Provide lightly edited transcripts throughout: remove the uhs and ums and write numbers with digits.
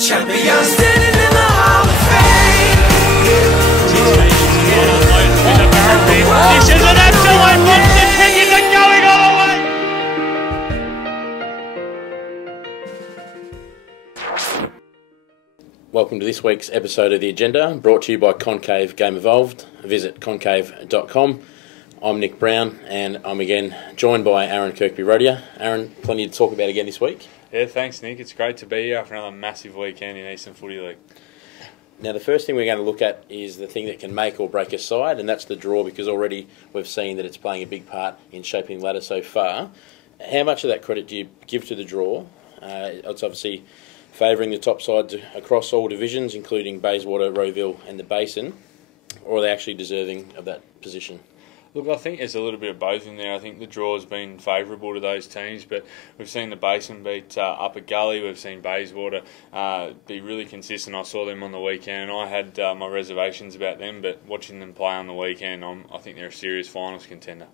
Champions standing in the Hall of Fame. This is an absolute monster kick. Is it going all the way? Welcome to this week's episode of The Agenda, brought to you by Concave Game Evolved. Visit concave.com. I'm Nick Brown, and I'm again joined by Aaron Kirkby-Rodier. Aaron, plenty to talk about again this week. Yeah, thanks, Nick. It's great to be here after another massive weekend in Eastern Footy League. Now, the first thing we're going to look at is the thing that can make or break a side, and that's the draw, because already we've seen that it's playing a big part in shaping the ladder so far. How much of that credit do you give to the draw? It's obviously favouring the top sides across all divisions, including Bayswater, Rowville and the Basin, or are they actually deserving of that position? Look, I think there's a little bit of both in there. I think the draw has been favourable to those teams, but we've seen the Basin beat Upper Gully. We've seen Bayswater be really consistent. I saw them on the weekend, and I had my reservations about them, but watching them play on the weekend, I think they're a serious finals contender.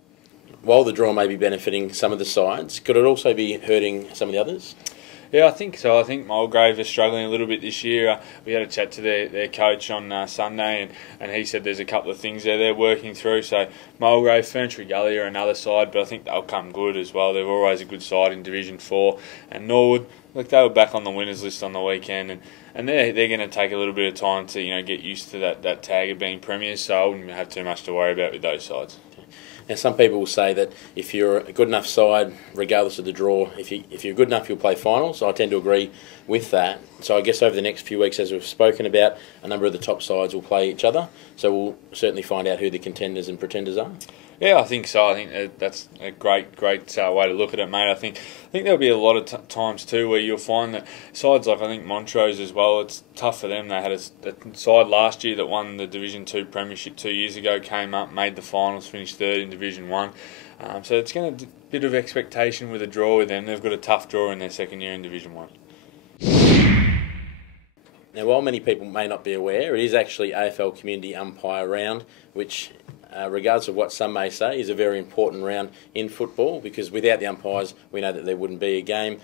While the draw may be benefiting some of the sides, could it also be hurting some of the others? Yeah, I think so. I think Mulgrave is struggling a little bit this year. We had a chat to their coach on Sunday, and he said there's a couple of things there they're working through. So Mulgrave, Ferntree Gully are another side, but I think they'll come good as well. They're always a good side in Division 4. And Norwood, look, they were back on the winners list on the weekend, and they're going to take a little bit of time to get used to that tag of being premiers. So I wouldn't have too much to worry about with those sides. Now, some people will say that if you're a good enough side, regardless of the draw, if you're good enough, you'll play finals. I tend to agree with that. So I guess over the next few weeks, as we've spoken about, a number of the top sides will play each other. So we'll certainly find out who the contenders and pretenders are. Yeah, I think so. I think that's a great way to look at it, mate. I think there'll be a lot of times too where you'll find that sides like I think Montrose as well. It's tough for them. They had a side last year that won the Division 2 Premiership 2 years ago, came up, made the finals, finished third in Division 1. So it's going to be a bit of expectation with a draw with them. They've got a tough draw in their second year in Division 1. Now, while many people may not be aware, it is actually AFL Community Umpire Round, which, regardless of what some may say, is a very important round in football, because without the umpires, we know that there wouldn't be a game.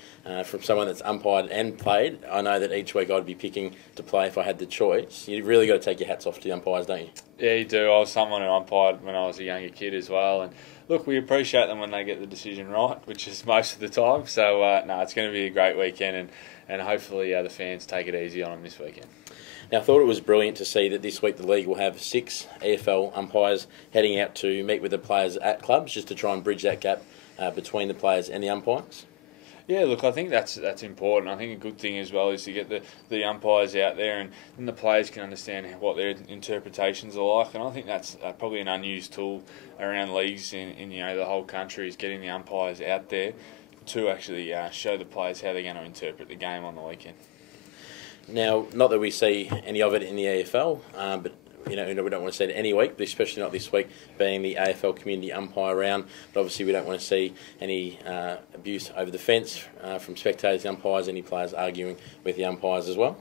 From someone that's umpired and played, I know that each week I'd be picking to play if I had the choice. You've really got to take your hats off to the umpires, don't you? Yeah, you do. I was someone who umpired when I was a younger kid as well, and look, we appreciate them when they get the decision right, which is most of the time. So, it's going to be a great weekend, and hopefully the fans take it easy on them this weekend. Now, I thought it was brilliant to see that this week the league will have 6 EFL umpires heading out to meet with the players at clubs, just to try and bridge that gap between the players and the umpires. Yeah, look, I think that's important. I think a good thing as well is to get the umpires out there, and the players can understand what their interpretations are like. And I think that's probably an unused tool around leagues in the whole country, is getting the umpires out there to actually show the players how they're going to interpret the game on the weekend. Now, not that we see any of it in the AFL, but we don't want to see it any week, but especially not this week being the AFL Community Umpire Round. But obviously we don't want to see any abuse over the fence from spectators, the umpires, any players arguing with the umpires as well.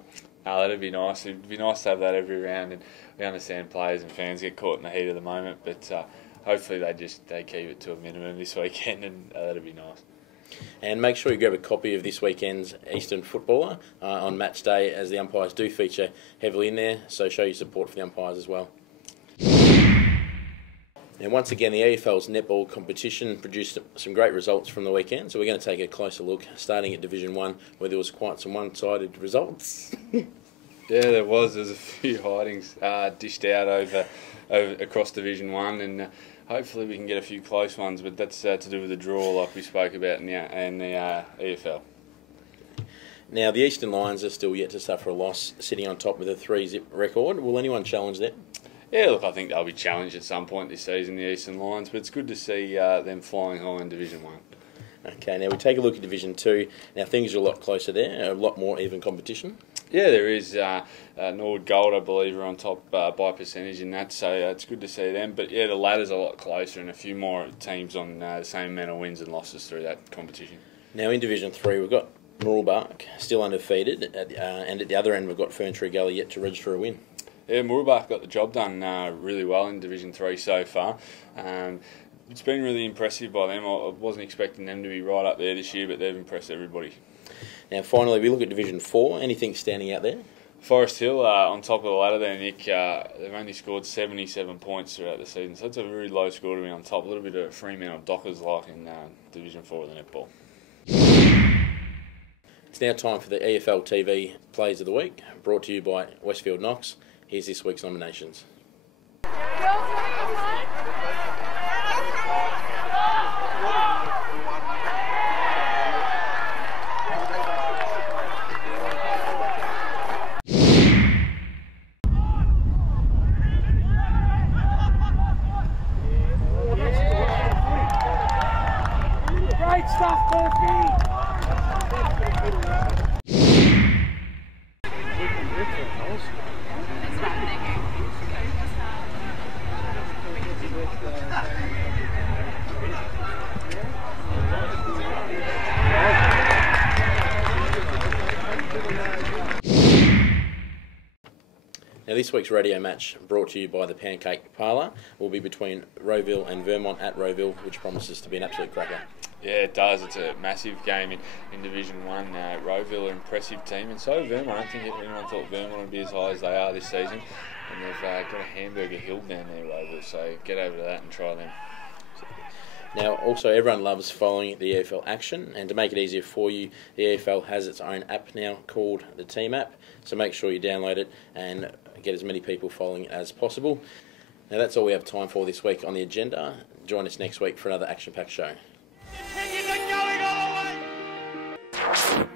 Oh, that'd be nice. It'd be nice to have that every round, and we understand players and fans get caught in the heat of the moment, but hopefully they keep it to a minimum this weekend, and that'd be nice. And make sure you grab a copy of this weekend's Eastern Footballer on match day, as the umpires do feature heavily in there, so show your support for the umpires as well. And once again, the EFL's netball competition produced some great results from the weekend, so we're going to take a closer look, starting at Division 1, where there was quite some one-sided results. Yeah, there was. There's a few hidings dished out over across Division 1, and hopefully we can get a few close ones, but that's to do with the draw like we spoke about in the EFL. Now, the Eastern Lions are still yet to suffer a loss, sitting on top with a 3-zip record. Will anyone challenge them? Yeah, look, I think they'll be challenged at some point this season, the Eastern Lions, but it's good to see them flying high in Division 1. Okay, now we take a look at Division 2. Now, things are a lot closer there, a lot more even competition. Yeah, there is. Norwood Gold, I believe, are on top by percentage in that, so it's good to see them. But yeah, the ladder's a lot closer, and a few more teams on the same amount of wins and losses through that competition. Now in Division 3, we've got Mooroolbark still undefeated, and at the other end we've got Ferntree Gully yet to register a win. Yeah, Mooroolbark got the job done really well in Division 3 so far. It's been really impressive by them. I wasn't expecting them to be right up there this year, but they've impressed everybody. Now, finally, we look at Division 4. Anything standing out there? Forest Hill on top of the ladder there, Nick. They've only scored 77 points throughout the season, so that's a really low score to be on top. A little bit of Fremantle Dockers like in Division 4 of the netball. It's now time for the EFL TV Plays of the Week, brought to you by Westfield Knox. Here's this week's nominations. Great stuff, Murphy! Now, this week's radio match, brought to you by the Pancake Parlour, will be between Rowville and Vermont at Rowville, which promises to be an absolute cracker. Yeah, it does. It's a massive game in Division 1. Rowville are an impressive team, and so Vermont. I don't think anyone thought Vermont would be as high as they are this season. And they've got a hamburger hill down there, Rowville, so get over to that and try them. Now, also, everyone loves following the EFL action, and to make it easier for you, the EFL has its own app now called the Team app, so make sure you download it and get as many people following it as possible. Now, that's all we have time for this week on the agenda. Join us next week for another action-packed show. Taking the going all the way.